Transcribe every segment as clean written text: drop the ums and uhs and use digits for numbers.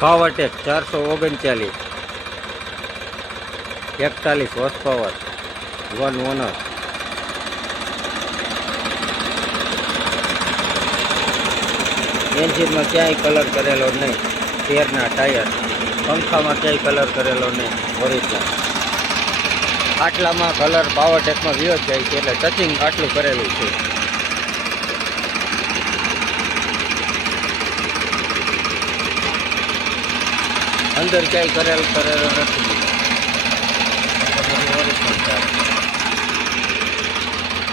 પાવરટેક 439 41 horse power, 1 ઓનર। એન્જિનમાં ક્યાંય કલર કરેલો નહીં, ટાયરના ટાયર, પંખામાં ક્યાંય કલર કરેલો નહીં, ઓરિજિનલ। આટલામાં કલર પાવરટેકમાં વ્યો જાય છે, એટલે ટચિંગ આટલું કરેલું છે। અંદર ક્યાંય કરેલો નથી,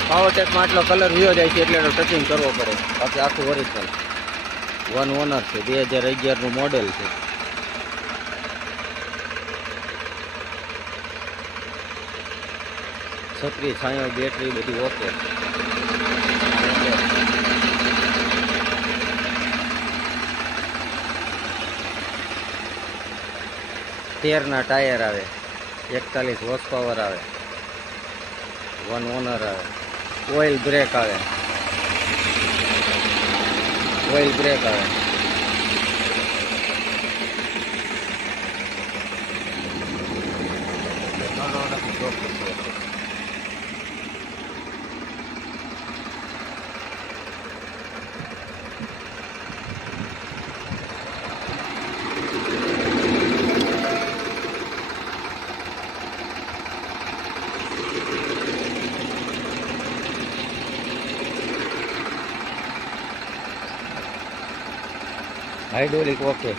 પાવરટેકમાં આટલો કલર વ્યો જાય છે એટલે એનો ટચિંગ કરવો પડે, બાકી આખું ઓરિજિનલ 1 ઓનર છે, 2011નું મોડેલ છે। છત્રી છાંયો બેટરી બધી ઓકે। ટાયરના ટાયર આવે, 41 હોર્સ પાવર આવે, 1 ઓનર આવે, ઓઇલ બ્રેક આવે, ઓઇલ બ્રેક આવે। Hydraulic okay.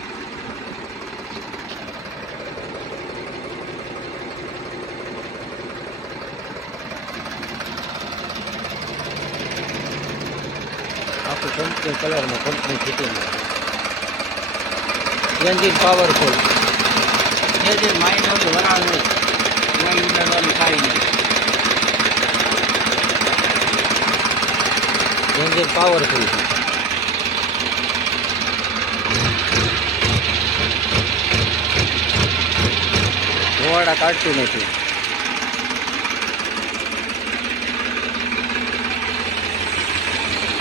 આખું કંપની કલરમાં, કંપની ફિટિંગમાં, એન્જિન પાવરફુલ, એન્જિન માઇનર વરાળ નહીં, ઓઇલ ઉડાડવાનું કાંઈ નહીં, એન્જિન પાવરફુલ છે। ધોવાડા કાઢતું નથી।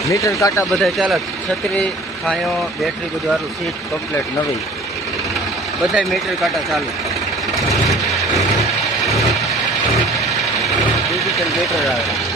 મીટર કાંટા બધા ચાલે, છત્રી છાંયો બેટરી બધું સારું, સીટ કમ્પ્લેટ નવી, બધા મીટર કાંટા ચાલુ, ડિજિટલ મીટર આવે।